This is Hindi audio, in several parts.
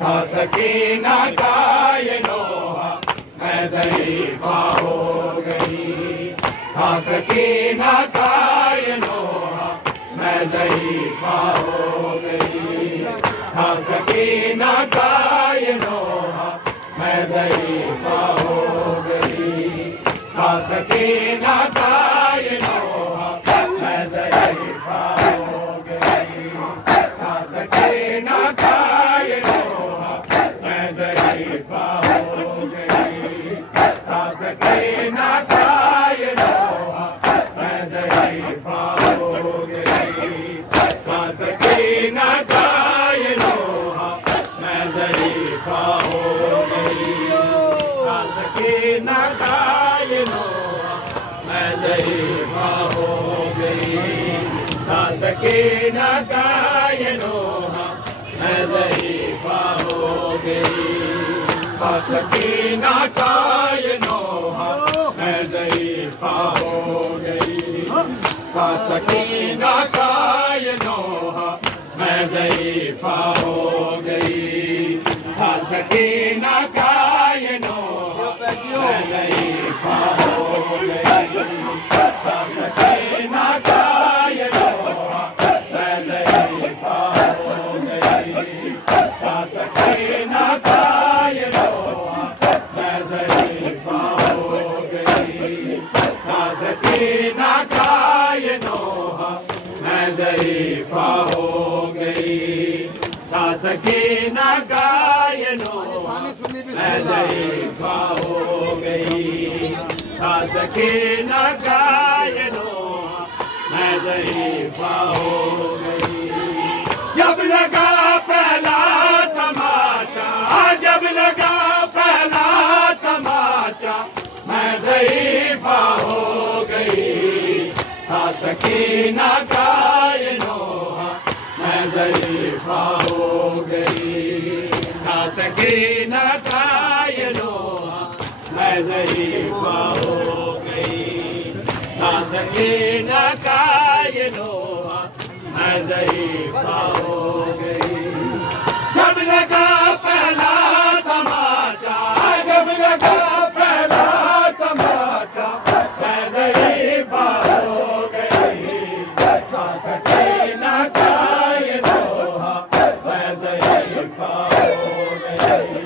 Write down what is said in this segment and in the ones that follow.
था सकीना कायनो मैं ज़ईफ़ा हो गई। था सकीना कायनो मैं ज़ईफ़ा हो गई। था सकीना कायनो मैं ज़ईफ़ा हो गई। था सकीना कायनो मैं ज़ईफ़ा हो गई। था सकीना कायनो मैं ज़ईफ़ा हो गई। था सकीना कायनो मैं ज़ईफ़ा हो गई। था सकीना कायनो मैं ज़ईफ़ा हो गई। था सकीना कायनो मैं ज़ईफ़ा हो गई। था सकीना कायनो मैं ज़ईफ़ा हो गई। था सकीना कायनो मैं ज़ईफ़ा हो गई। था सकीना कायनो मैं ज़ईफ़ा हो गई। था सकीना कायनो मैं ज़ईफ़ा हो गई। था सकीना कायनो मैं ज़ईफ़ा हो गई। था सकीना कायनो मैं ज़ईफ़ा हो गई। था सकीना कायनो मैं ज़ईफ़ा हो गई। था सकीना कायनो मैं ज़ईफ़ा हो गई। था सकीना कायनो मैं ज़ईफ़ा हो गई। जब लगा पहला तमाचा, जब लगा पहला तमाचा मैं ज़ईफ़ा हो गई। था सकीना कायनो मैं ज़ईफ़ा हो गई। था सकीना कायनो मैं ज़ईफ़ा हो गई। था सकीना कायनो मैं ज़ईफ़ा हो गई। जब लगा पहला तमाचा, जब लगा पहला तमाचा मैं ज़ईफ़ा हो गई। था सकीना कायनो मैं ज़ईफ़ा हो गई।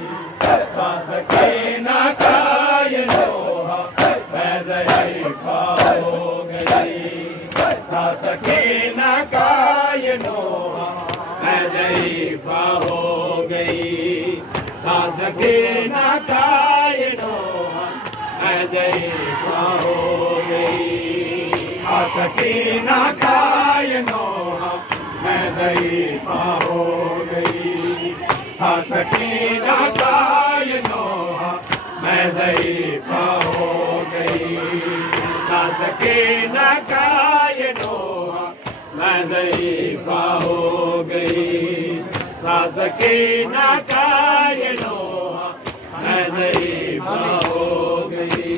था सकीना कायनो मैं ज़ईफ़ा हो गई। था सकीना कायनो मैं ज़ईफ़ा हो गई। था सकीना कायनो मैं ज़ईफ़ा हो गई। था सकीना कायनो मैं ज़ईफ़ा हो गई। था सकीना कायनो मैं ज़ईफ़ा हो गई। था सकीना कायनो मैं ज़ईफ़ा हो गई। था सकीना कायनो मैं ज़ईफ़ा हो गई।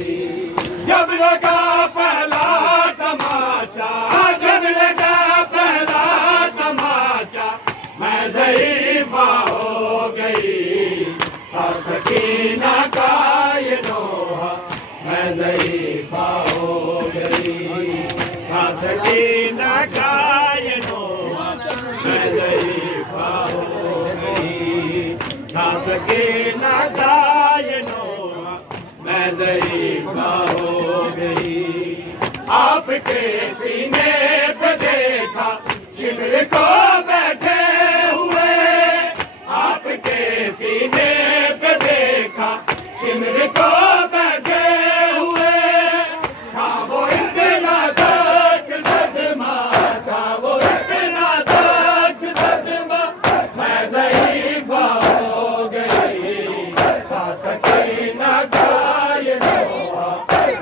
जब लगा पहला तमाचा, जब लगा पहला तमाचा मैं ज़ईफ़ा हो गई। था सकीना कायनो मैं ज़ईफ़ा हो गई। था सकीना कायनो मैं ज़ईफ़ा हो गई। था सकीना कायनो मैं ज़ईफ़ा हो गई। आपके सीने पे देखा शिमर को बैठे हुए। आपके सीने पे देखा शिमर को बैठे हुए। था वो इतना सख्त सदमा, था वो इतना सख्त सदमा मैं ज़ईफ़ा हो गई। था सकीना कायनो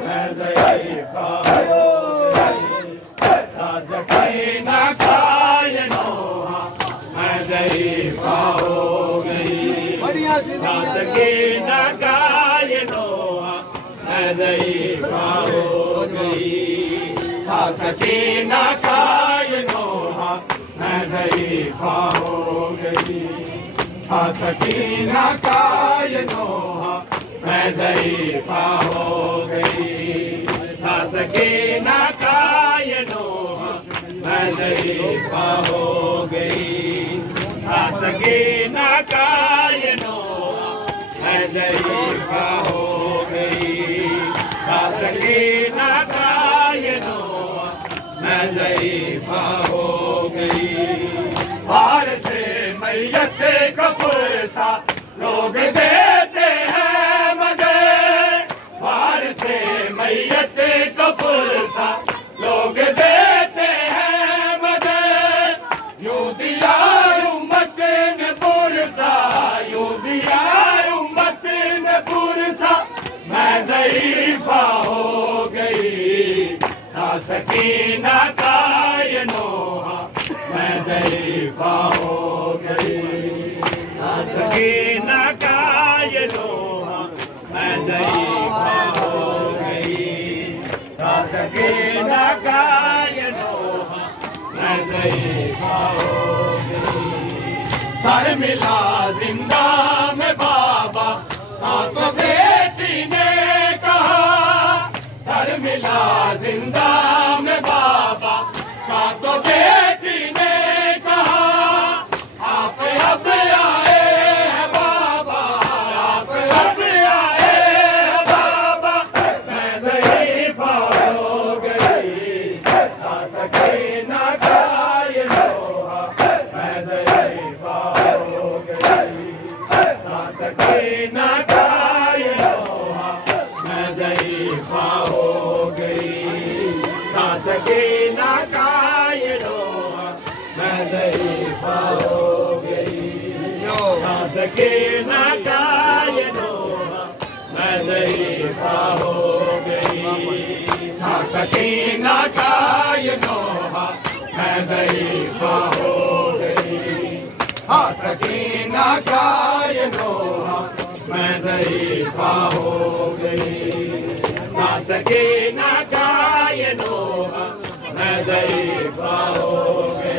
मैं ज़ईफ़ा हो गई। था सकीना कायनो मैं ज़ईफ़ा हो गई। था सकीना कायनो मैं ज़ईफ़ा हो गई। था सकीना कायनो मैं ज़ईफ़ा हो गई। था सकीना कायनोहा मैं ज़रीफ़ा हो गई था सकीना कायनोहा मैं ज़रीफ़ा हो गई था सकीना कायनोहा मैं ज़रीफ़ा हो गई था सकीना कायनोहा मैं ज़रीफ़ा हो गई हार से मैयत को पुरसा लोग देते हैं मगर हार से मैयत को पुरसा लोग देते हैं मगर यूं दिया उम्मत ने पुरसा यूं दिया उम्मत ने पुरसा मैं ज़रीफ़ा हो गई था सकीना कायनोहा मैं ज़रीफ़ा हो गई था सकीना कायनोहा मैं ज़रीफ़ा हो गई था सकीना कायनोहा मैं ज़रीफ़ा हो गई सर मिला जिंदा में बाबा हाँ तो बेटी ने कहा सर मिला जिंदा में बाबा का तो बेटी ने कहा आप अब आए हैं बाबा आप अब आए हैं बाबा मैं ज़रीफ़ा हो गई था सकीना कायनोहा मैं ज़रीफ़ा हो गई था सकीना कायनोहा मैं ज़रीफ़ा हो गई था सकीना कायनोहा मैं ज़रीफ़ा हो गई था सकीना कायनोहा मैं ज़रीफ़ा हो गई था सकीना कायनोहा मैं ज़रीफ़ा हो गई था सकीना कायनोहा मैं ज़रीफ़ा हो गई था सकीना कायनोहा मैं ज़रीफ़ा हो गई।